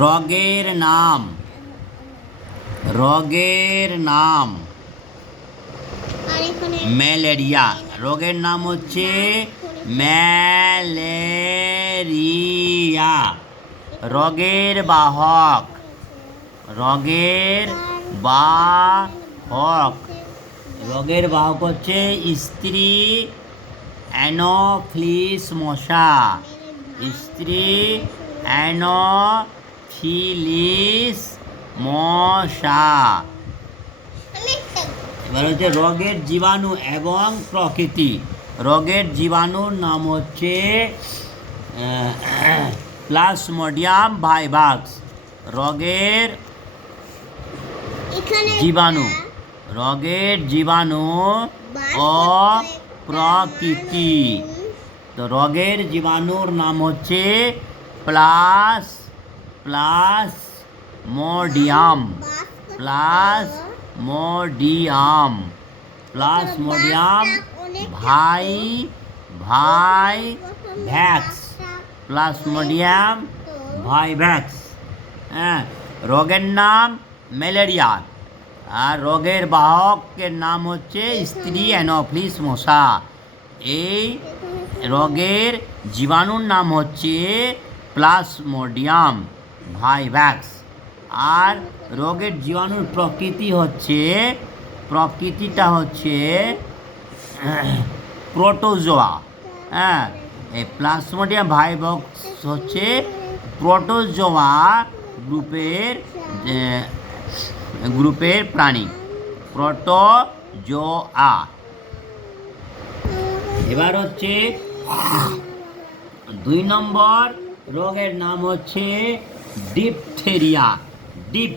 রোগের নাম। রোগের নাম ম্যালেরিয়া। রোগের নাম হচ্ছে ম্যালেরিয়া। রোগের বাহক। রোগের বাহক। রোগের বাহক হচ্ছে স্ত্রী অ্যানোফিলিস মশা। স্ত্রী অ্যানোফিলিস মশা। এবার হচ্ছে রোগের জীবাণু এবং প্রকৃতি। রোগের জীবাণুর নাম হচ্ছে প্লাজমোডিয়াম ভাইরাস। রোগের জীবাণু। রোগের জীবাণু ও প্রকৃতি। তো রোগের জীবাণুর নাম হচ্ছে plasmodium. Plasmodium virus. Plasmodium virus. হ্যাঁ, রোগের নাম ম্যালেরিয়া আর রোগের বাহকের নাম হচ্ছে স্ত্রী অ্যানোফিলিস মশা। এই রোগের জীবাণুর নাম হচ্ছে প্লাজমোডিয়াম ভাইরাস। আর রোগের জীবাণুর প্রকৃতিটা হচ্ছে প্রোটোজোয়া। হ্যাঁ, এই প্লাজমোডিয়াম ভাইরাস হচ্ছে প্রোটোজোয়া গ্রুপের প্রাণী। প্রোটোজোয়া। এবার হচ্ছে 2 নম্বর রোগের নাম হচ্ছে ডিপথেরিয়া। Deep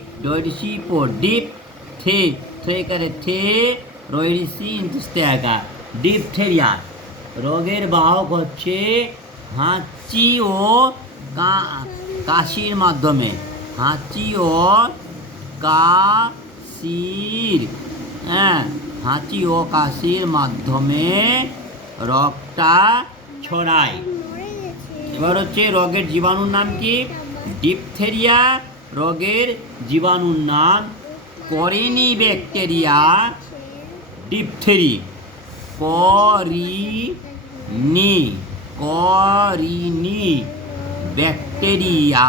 diphtheria. রোগের বাহক হচ্ছে হাঁচি ও কাশির মাধ্যমে। হাঁচি ও কাশির মাধ্যমে রোগটা ছড়ায়। এবার হচ্ছে রোগের জীবাণুর নাম কি? ডিপথেরিয়া রোগের জীবাণুর নাম করিনি ব্যাকটেরিয়া ডিপথেরি। করিনি ব্যাকটেরিয়া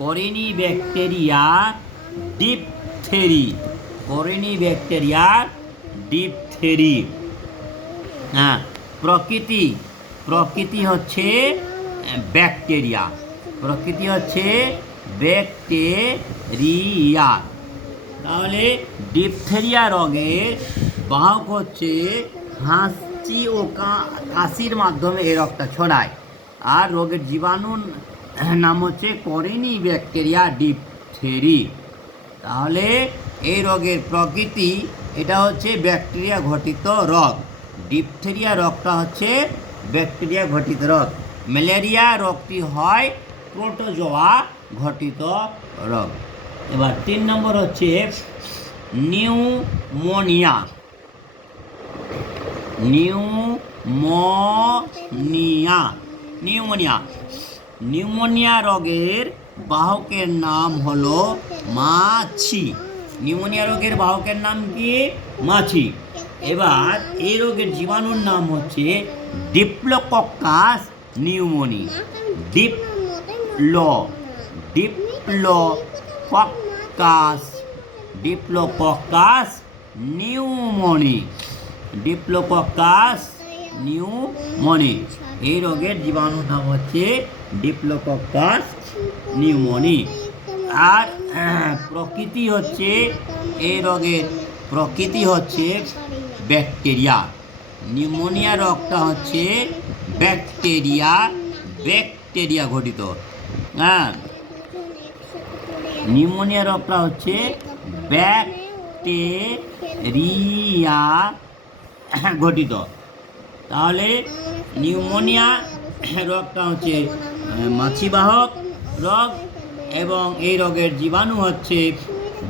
করিনি ব্যাকটেরিয়া ডিপথেরি। করিনি ব্যাকটেরিয়া ডিপথেরি। হ্যাঁ, প্রকৃতি হচ্ছে ব্যাকটেরিয়া। তাহলে ডিপথেরিয়া রোগের বাহক হচ্ছে হাঁচি ও কাশির মাধ্যমে এই রোগটা ছড়ায়। আর রোগের জীবাণুর নাম হচ্ছে করিনি ব্যাকটেরিয়া ডিপথেরি। তাহলে এই রোগের প্রকৃতি এটা হচ্ছে ব্যাকটেরিয়া ঘটিত রোগ। ডিপথেরিয়া রোগটা হচ্ছে ব্যাকটেরিয়া ঘটিত রোগ। ম্যালেরিয়া রোগটি হয় প্রোটোজোয়া ঘটিত রোগ। এবার 3 নম্বর হচ্ছে নিউমোনিয়া। নিউমোনিয়া রোগের বাহকের নাম হলো মাছি। নিউমোনিয়া রোগের বাহকের নাম কি? মাছি। এবার এই রোগের জীবাণুর নাম হচ্ছে ডিপ্লোকক্কাস নিউমোনি। Diplococcus pneumoniae. এই রোগের জীবাণুর নাম হচ্ছে ডিপ্লোকক্কাস নিউমোনি। আর প্রকৃতি হচ্ছে এই রোগের ব্যাকটেরিয়া। নিউমোনিয়া রোগটা হচ্ছে ব্যাকটেরিয়া ঘটিত। হ্যাঁ, নিউমোনিয়া রোগটা হচ্ছে ব্যাকটেরিয়া ঘটিত। তাহলে নিউমোনিয়া রোগটা হচ্ছে মাছিবাহক রোগ এবং এই রোগের জীবাণু হচ্ছে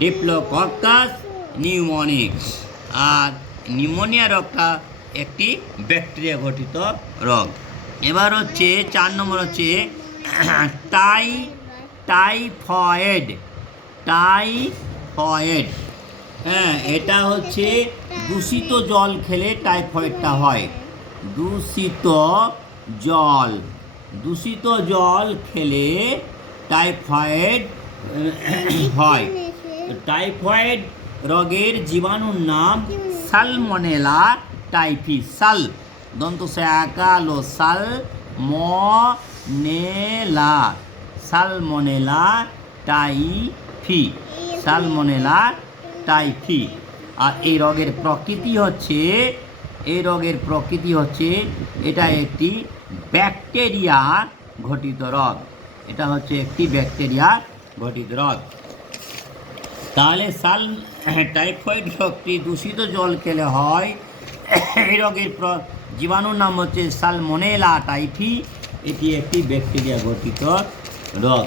ডিপ্লোকক্কাস নিউমোনি। আর নিউমোনিয়া রোগটা একটি ব্যাকটেরিয়া ঘটিত রোগ। এবার হচ্ছে 4 নম্বর হচ্ছে টাইফয়েড। টাইফয়েড, হ্যাঁ, এটা হচ্ছে দূষিত জল খেলে টাইফয়েডটা হয়। দূষিত জল খেলে টাইফয়েড হয়। টাইফয়েড রোগের জীবাণুর নাম সালমনেলা টাইফি। দন্ত আকালো সালমনেলা টাইফি। আর এই রোগের প্রকৃতি হচ্ছে এটা একটি ব্যাকটেরিয়া ঘটিত রোগ। তাহলে টাইফয়েড রোগটি দূষিত জল খেলে হয়। এই রোগের জীবাণুর নাম হচ্ছে সালমনেলা টাইফি। এটি একটি ব্যাকটেরিয়া ঘটিত রোগ।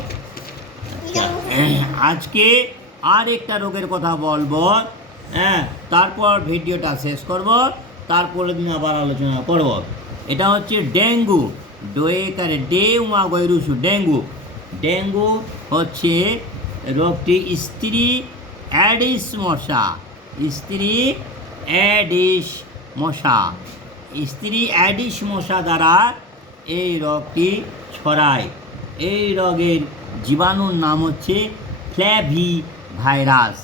আজকে আর একটা রোগের কথা বলবো, হ্যাঁ, তারপর ভিডিওটা শেষ করব, তারপরের দিন আবার আলোচনা করব। এটা হচ্ছে ডেঙ্গু। ডেঙ্গু হচ্ছে রোগটি স্ত্রী অ্যাডিস মশা দ্বারা এই রোগটি ছড়ায়। এই রোগের জীবাণুর নাম হচ্ছে ফ্ল্যাভি ভাইরাস।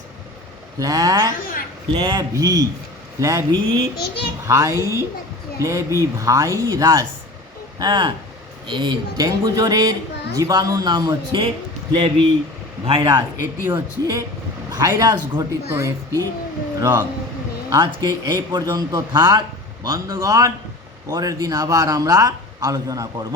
হ্যাঁ, এই ডেঙ্গু জ্বরের জীবাণুর নাম হচ্ছে ফ্ল্যাভি ভাইরাস। এটি হচ্ছে ভাইরাস ঘটিত একটি রোগ। আজকে এই পর্যন্ত থাক বন্ধুগণ, পরের দিন আবার আমরা আলোচনা করব।